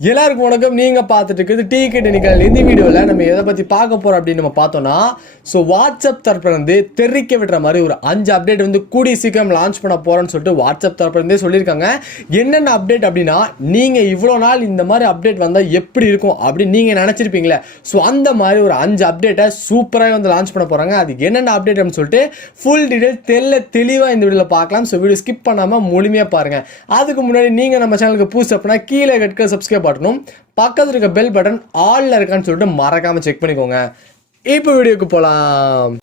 எல்லாருக்கும் வணக்கம். நீங்க பார்த்துட்டு இருக்குது டீகெனிக்கல். இந்த வீடியோல நம்ம எதை பத்தி பார்க்க போறோம் அப்படின்னு நம்ம பார்த்தோம்னா, வாட்ஸ்அப் தரப்புல இருந்து தெரிவிக்க விடுற மாதிரி ஒரு 5 அப்டேட் வந்து கூடிய சீக்கிரம் லான்ச் பண்ண போறோம்னு சொல்லிட்டு வாட்ஸ்அப் தரப்புல இருந்தே சொல்லியிருக்காங்க. என்னென்ன அப்டேட் அப்படின்னா, நீங்க இவ்வளோ நாள் இந்த மாதிரி அப்டேட் வந்தா எப்படி இருக்கும் அப்படின்னு நீங்க நினைச்சிருப்பீங்களே, அந்த மாதிரி ஒரு 5 அப்டேட்டை சூப்பராக வந்து லான்ச் பண்ண போறாங்க. அது என்னென்ன அப்டேட் அப்படின்னு சொல்லிட்டு ஃபுல் டீடைல் தெளிவா இந்த வீடியோல பார்க்கலாம். வீடியோ ஸ்கிப் பண்ணாம முழுமையா பாருங்க. அதுக்கு முன்னாடி நீங்க நம்ம சேனலுக்கு புதுசு அப்படின்னா கீழே கட்டுக்க சப்ஸ்கிரைப் பண்ணணும், பக்கத்துல இருக்க பெல் பட்டன் ஆல்ல இருக்கான்னு சொல்லிட்டு மறக்காம செக் பண்ணிக்கோங்க. இப்போ வீடியோக்கு போலாம்.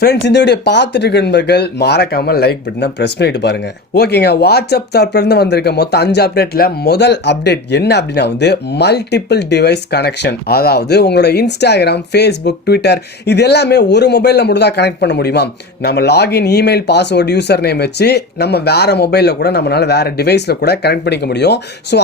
ஃப்ரெண்ட்ஸ், இந்த வீடியோ பார்த்துட்டு இருக்க நண்பர்கள் மறக்காம லைக் பட்டனை பிரஸ் பண்ணிட்டு பாருங்க. ஓகேங்க, வாட்ஸ்அப் தரப்புல இருந்து வந்திருக்க மொத்தம் 5 அப்டேட்ல முதல் அப்டேட் என்ன அப்படின்னா மல்டிபிள் டிவைஸ் கனெக்ஷன். அதாவது உங்களோட இன்ஸ்டாகிராம், ஃபேஸ்புக், ட்விட்டர் இது எல்லாமே ஒரு மொபைல்ல மட்டும் தான் கனெக்ட் பண்ண முடியுமா? நம்ம login, email, password, user name வச்சு நம்ம வேற மொபைல்ல கூட நம்மளால வேற டிவைஸ்ல கூட கனெக்ட் பண்ணிக்க முடியும்.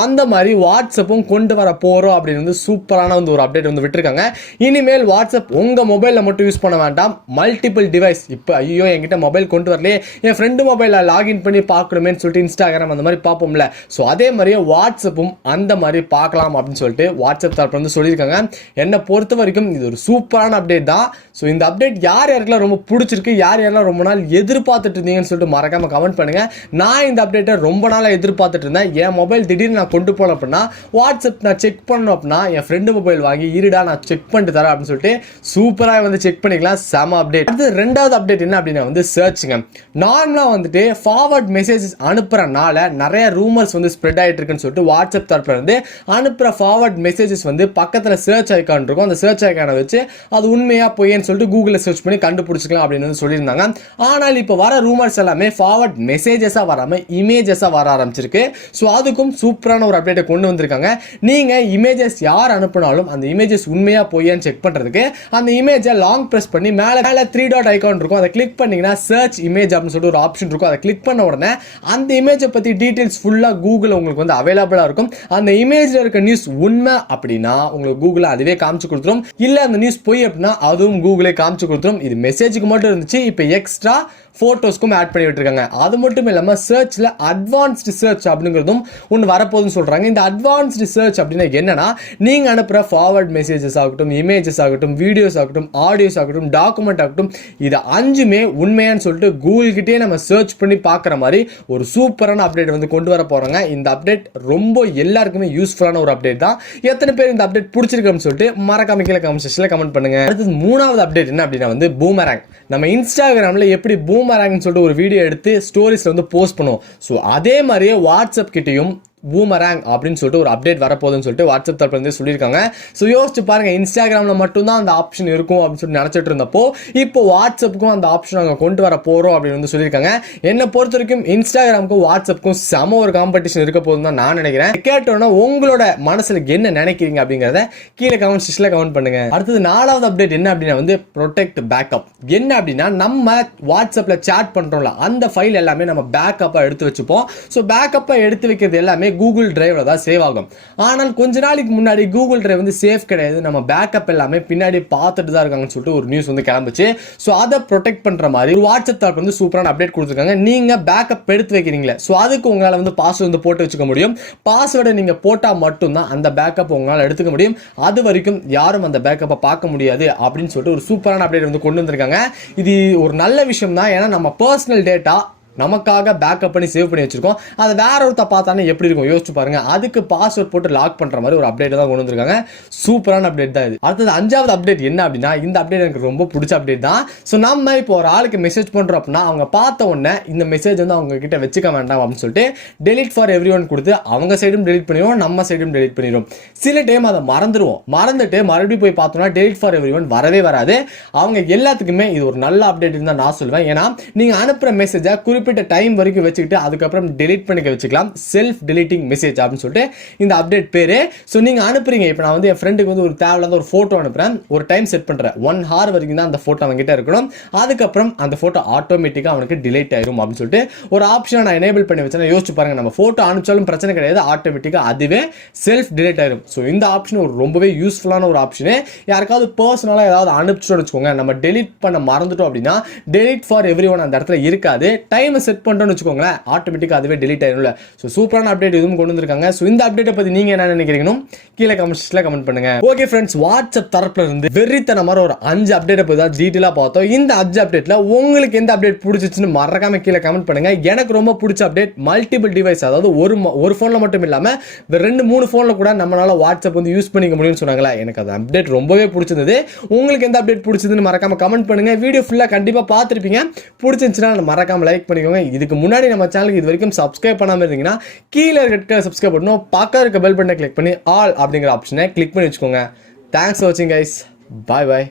அந்த மாதிரி வாட்ஸ்அப்பும் கொண்டு வர போறோம் அப்படின்னு சூப்பரான ஒரு அப்டேட் வந்து விட்டுருக்காங்க. இனிமேல் வாட்ஸ்அப் உங்க மொபைல்ல மட்டும் யூஸ் பண்ண வேண்டாம், மல்டிபிள் டிவைஸ். இப்போ ஐயோ என்கிட்ட மொபைல் கொண்டு வரலையே, என் ஃப்ரெண்டு மொபைலில் லாகின் பண்ணி பார்க்கணுமேன்னு சொல்லிட்டு இன்ஸ்டாகிராம் அந்த மாதிரி பார்ப்போம்ல, அதே மாதிரியே வாட்ஸ்அப்பும் அந்த மாதிரி பார்க்கலாம் அப்படின்னு சொல்லிட்டு வாட்ஸ்அப் தரப்பு வந்து சொல்லியிருக்காங்க. என்னை பொறுத்த வரைக்கும் இது ஒரு சூப்பரான அப்டேட் தான். இந்த அப்டேட் யார் யாருக்கெல்லாம் ரொம்ப பிடிச்சிருக்கு, யார் யாரெல்லாம் ரொம்ப நாள் எதிர்பார்த்துட்டு இருந்தீங்கன்னு சொல்லிட்டு மறக்காம கமெண்ட் பண்ணுங்க. நான் இந்த அப்டேட்டை ரொம்ப நாளாக எதிர்பார்த்துட்டு இருந்தேன். என் மொபைல் திடீர்னு நான் கொண்டு போகல அப்படின்னா வாட்ஸ்அப் நான் செக் பண்ணணும் அப்படின்னா என் ஃப்ரெண்டு மொபைல் வாங்கி இருடா நான் செக் பண்ணிட்டு தரேன் அப்படின்னு சொல்லிட்டு சூப்பராக வந்து செக் பண்ணிக்கலாம். செம அப்டேட். ரெண்டாவது அப்டேட் என்ன அப்படின்னா சர்ச்சுங்க. நார்மலா வந்துட்டு ஃபார்வர்ட் மெசேஜஸ் அனுப்புறனால நிறைய ரூமர்ஸ் வந்து ஸ்ப்ரெட் ஆயிட்டு இருக்குன்னு சொல்லிட்டு வாட்ஸ்அப் தரப்புல இருந்து அனுப்புற ஃபார்வர்ட் மெசேஜஸ் வந்து பக்கத்துல சர்ச் ஐகான் இருக்கும். அந்த சர்ச் ஐகானை வச்சு அது உண்மையா பொய்ன்னு சொல்லிட்டு கூகுள்ல சர்ச் பண்ணி கண்டுபிடிச்சிக்கலாம் அப்படின்னு சொல்லியிருந்தாங்க. ஆனால் இப்போ வர ரூமர்ஸ் எல்லாமே ஃபார்வர்ட் மெசேஜஸா வராம இமேஜஸா வர ஆரம்பிச்சிருக்கு. அதுக்கும் சூப்பரான ஒரு அப்டேட்டை கொண்டு வந்திருக்காங்க. நீங்க இமேஜஸ் யார் அனுப்பினாலும் அந்த இமேஜஸ் உண்மையா பொய்யான்னு செக் பண்றதுக்கு அந்த இமேஜை லாங் பிரஸ் பண்ணி மேல 3 டாட் ஐகான் இருக்கும், அதை கிளிக் பண்ணீங்கன்னா சர்ச் இமேஜ் அப்படின்னு சொல்லிட்டு ஒரு ஆப்ஷன் இருக்கும். அதை கிளிக் பண்ண உடனே அந்த இமேஜை பத்தி டீடைல்ஸ் ஃபுல்லா கூகுள் உங்களுக்கு வந்து அவைலபிளா இருக்கும். அந்த இமேஜ்ல இருக்க நியூஸ் உண்மை அப்படின்னா உங்களுக்கு கூகுள் அதுவே காமிச்சு கொடுத்துரும். இல்ல அந்த நியூஸ் பொய் அப்படின்னா அதுவும் கூகுளே காமிச்சு கொடுத்துரும். இது மெசேஜுக்கு மட்டும் இருந்துச்சு, இப்போ எக்ஸ்ட்ரா போட்டோஸ்க்கும் ஆட் பண்ணி விட்டுருக்காங்க. அது மட்டும் இல்லாம சர்ச்ல அட்வான்ஸ்டு சர்ச் அப்படிங்கிறதும் ஒன்று வரப்போகுதுன்னு சொல்றாங்க. இந்த அட்வான்ஸ்டு சர்ச் அப்படின்னா என்னன்னா, நீங்க அனுப்புற ஃபார்வர்ட் மெசேஜஸ் ஆகட்டும், இமேஜஸ் ஆகட்டும், வீடியோஸ் ஆகட்டும், ஆடியோஸ் ஆகட்டும், டாக்குமெண்ட் ஆகட்டும், இது 5மே உண்மையான்னு சொல்லிட்டு கூகுள் கிட்டே நம்ம சர்ச் பண்ணி பார்க்குற மாதிரி ஒரு சூப்பரான அப்டேட் வந்து கொண்டு வர போறாங்க. இந்த அப்டேட் ரொம்ப எல்லாருக்குமே யூஸ்ஃபுல்லான ஒரு அப்டேட் தான். எத்தனை பேர் இந்த அப்டேட் பிடிச்சிருக்குன்னு சொல்லிட்டு மறக்காம கீழே கமெண்ட் செக்ஷன்ல கமெண்ட் பண்ணுங்க. அடுத்தது மூணாவது அப்டேட் என்ன அப்படின்னா பூமராங். நம்ம இன்ஸ்டாகிராம்ல எப்படி பூமராங்னு சொல்லிட்டு ஒரு வீடியோ எடுத்து ஸ்டோரிஸ்ல வந்து போஸ்ட் பண்ணுவோம். அதே மாதிரியே வாட்ஸ்அப் கிட்டையும் பூமராங் அப்படின்னு சொல்லிட்டு ஒரு அப்டேட் வரப்போகுதுன்னு சொல்லிட்டு வாட்ஸ்அப் தரப்புல இருந்து சொல்லியிருக்காங்க. யோசிச்சு பாருங்க, இன்ஸ்டாகிராமில் மட்டும்தான் அந்த ஆப்ஷன் இருக்கும் அப்படின்னு சொல்லி நினச்சிட்டு இருந்தப்போ இப்போ வாட்ஸ்அப்புக்கும் அந்த ஆப்ஷன் அங்கே கொண்டு வர போகிறோம் அப்படின்னு வந்து சொல்லியிருக்காங்க. என்னை பொறுத்த வரைக்கும் இன்ஸ்டாகிராமுக்கும் வாட்ஸ்அப்புக்கும் செம ஒரு காம்படிஷன் இருக்க போகுதுன்னு தான் நான் நினைக்கிறேன். கேட்டோன்னா உங்களோட மனசில் என்ன நினைக்கிறீங்க அப்படிங்கிறத கீழே கமெண்ட் செக்ஷனில் கமெண்ட் பண்ணுங்க. அடுத்தது 4வது அப்டேட் என்ன அப்படின்னா ப்ரொடெக்ட் பேக்கப். என்ன அப்படின்னா, நம்ம வாட்ஸ்அப்பில் சேட் பண்ணுறோம்ல, அந்த ஃபைல் எல்லாமே நம்ம பேக்கப்பாக எடுத்து வச்சுப்போம். பேக்கப்பாக எடுத்து வைக்கிறது எல்லாமே கூகுள் டிரைவ்ல தான் சேவ் ஆகும். ஆனால் கொஞ்ச நாளைக்கு முன்னாடி கூகுள் டிரைவ் வந்து சேஃப் கிடையாது, நம்ம பேக்கப் எல்லாமே பின்னாடி பார்த்துட்டு தான் இருக்காங்கன்னு சொல்லிட்டு ஒரு நியூஸ் வந்து கிளம்பிச்சு. அதை ப்ரொடெக்ட் பண்ற மாதிரி வாட்ஸ்அப் தரப்பு வந்து சூப்பரான அப்டேட் கொடுத்துருக்காங்க. நீங்க பேக்கப் எடுத்து வைக்கிறீங்களே, அதுக்கு உங்களால வந்து பாஸ்வேர்டு வந்து போட்டு வச்சுக்க முடியும். பாஸ்வேர்டை நீங்க போட்டா மட்டும்தான் அந்த பேக்கப் உங்களால எடுத்துக்க முடியும். அது வரைக்கும் யாரும் அந்த பேக்கப்பை பார்க்க முடியாது அப்படின்னு சொல்லிட்டு ஒரு சூப்பரான அப்டேட் வந்து கொண்டு வந்திருக்காங்க. இது ஒரு நல்ல விஷயம் தான். ஏன்னா நம்ம பர்சனல் டேட்டா நமக்காக பேக்கப் பண்ணி சேவ் பண்ணி வச்சிருக்கோம். அதை வேற ஒருத்த பார்த்தானே எப்படி இருக்கும் யோசிச்சு பாருங்க. அதுக்கு பாஸ்வேர்ட் போட்டு லாக் பண்ற மாதிரி ஒரு அப்டேட் தான் கொண்டு வந்திருக்காங்க. சூப்பரான அப்டேட் தான் இது. அடுத்தது 5வது அப்டேட் என்ன அப்படின்னா, இந்த அப்டேட் எனக்கு ரொம்ப பிடிச்ச அப்டேட் தான். நம்ம இப்போ ஒரு ஆளுக்கு மெசேஜ் பண்றோம் அப்படின்னா அவங்க பார்த்த உடனே இந்த மெசேஜ் வந்து அவங்க கிட்ட வச்சுக்க வேண்டாம் அப்படின்னு சொல்லிட்டு டெலிட் ஃபார் எவ்ரி ஒன் கொடுத்து அவங்க சைடும் டெலிட் பண்ணிடுவோம், நம்ம சைடும் டெலிட் பண்ணிடுவோம். சில டைம் அதை மறந்துட்டு மறுபடியும் போய் பார்த்தோம்னா டெலிட் ஃபார் எவ்ரி ஒன் வரவே வராது. அவங்க எல்லாத்துக்குமே இது ஒரு நல்ல அப்டேட் தான் நான் சொல்லுவேன். ஏன்னா நீங்க அனுப்புற மெசேஜை குறிப்பிட்ட டைம் வரைக்கும் வச்சுக்கிட்டு அதுக்கப்புறம் டெலிட் பண்ணிக்க வச்சுக்கலாம். செல்ஃப் டெலிட்டிங் மெசேஜ் அப்படின்னு சொல்லிட்டு இந்த அப்டேட் பேரு. ஸோ நீங்கள் அனுப்புறீங்க. இப்போ நான் வந்து என் ஃப்ரெண்டுக்கு வந்து ஒரு தேவையில்லாத ஒரு ஃபோட்டோ அனுப்புகிறேன். ஒரு டைம் செட் பண்ணுறேன். 1 hour வரைக்கும் தான் அந்த ஃபோட்டோ அவங்ககிட்ட இருக்கணும். அதுக்கப்புறம் அந்த ஃபோட்டோ ஆட்டோமேட்டிக்காக அவனுக்கு டிலீட் ஆயிரும் அப்படின்னு சொல்லிட்டு ஒரு ஆப்ஷனை நான் எனேபிள் பண்ணி வச்சேன். யோசிச்சு பாருங்க, நம்ம ஃபோட்டோ அனுப்பிச்சாலும் பிரச்சனை கிடையாது, ஆட்டோமேட்டிக்காக அதுவே செல்ஃப் டிலீட் ஆயிரும். ஸோ இந்த ஆப்ஷன் ஒரு ரொம்பவே யூஸ்ஃபுல்லான ஒரு ஆப்ஷனு. யாருக்காவது பர்சனலாக ஏதாவது அனுப்பிச்சோன்னு வச்சுக்கோங்க, நம்ம டெலிட் பண்ண மறந்துட்டோம் அப்படின்னா டெலிட் ஃபார் எவ்ரி ஒன் அந்த இடத்துல இருக்காது. டைமை செட் பண்ணிட்டோம்னு வச்சுக்கோங்களேன், ஆட்டோமேட்டிக்காக அதுவே டெலிட் ஆயிரும்ல. ஸோ சூப்பரான அப்டேட் இதுவும் கொண்டு வந்திருக்காங்க. ஸோ இந்த அப்டேட்டை பற்றி நீங்கள் என்ன நினைக்கிறீங்கன்னு கீழே கமெண்ட்ஸில் கமெண்ட் பண்ணுங்க. ஓகே ஃப்ரெண்ட்ஸ், வாட்ஸ்அப் தரப்புல இருந்து வெறித்தனமான ஒரு 5 அப்டேட்டை பற்றி தான் டீட்டெயிலாக பார்த்தோம். இந்த 5 அப்டேட்டில் உங்களுக்கு எந்த அப்டேட் பிடிச்சிச்சுன்னு மறக்காம கீழே கமெண்ட் பண்ணுங்க. எனக்கு ரொம்ப பிடிச்ச அப்டேட் மல்டிபிள் டிவைஸ், அதாவது ஒரு ஃபோனில் மட்டும் இல்லாமல் 2-3 ஃபோனில் கூட நம்மளால வாட்ஸ்அப் வந்து யூஸ் பண்ணிக்க முடியும்னு சொன்னாங்களா. எனக்கு அந்த அப்டேட் ரொம்பவே பிடிச்சிருந்தது. உங்களுக்கு எந்த அப்டேட் பிடிச்சதுன்னு மறக்காம கமெண்ட் பண்ணுங்க. வீடியோ ஃபுல்லாக கண்டிப்பாக பார்த்துருப்பீங்க. பிடிச்சிருந்துச்சுன்னா மறக்காம லைக் பண்ணிக்கோங்க. இதுக்கு முன்னாடி நம்ம சேனலுக்கு இது வரைக்கும் சப்ஸ்கிரைப் பண்ணாமல் இருந்தீங்கன்னா கீழே இருக்க சப்ஸ்கிரைப் பண்ணணும். பக்கம் இருக்க பெல் பட்டனை கிளிக் பண்ணி ஆல் அப்படிங்கிற ஆப்ஷனை கிளிக் பண்ணி வச்சுக்கோங்க. தேங்க்ஸ் ஃபார் வாட்சிங் கைஸ். பாய் பாய்.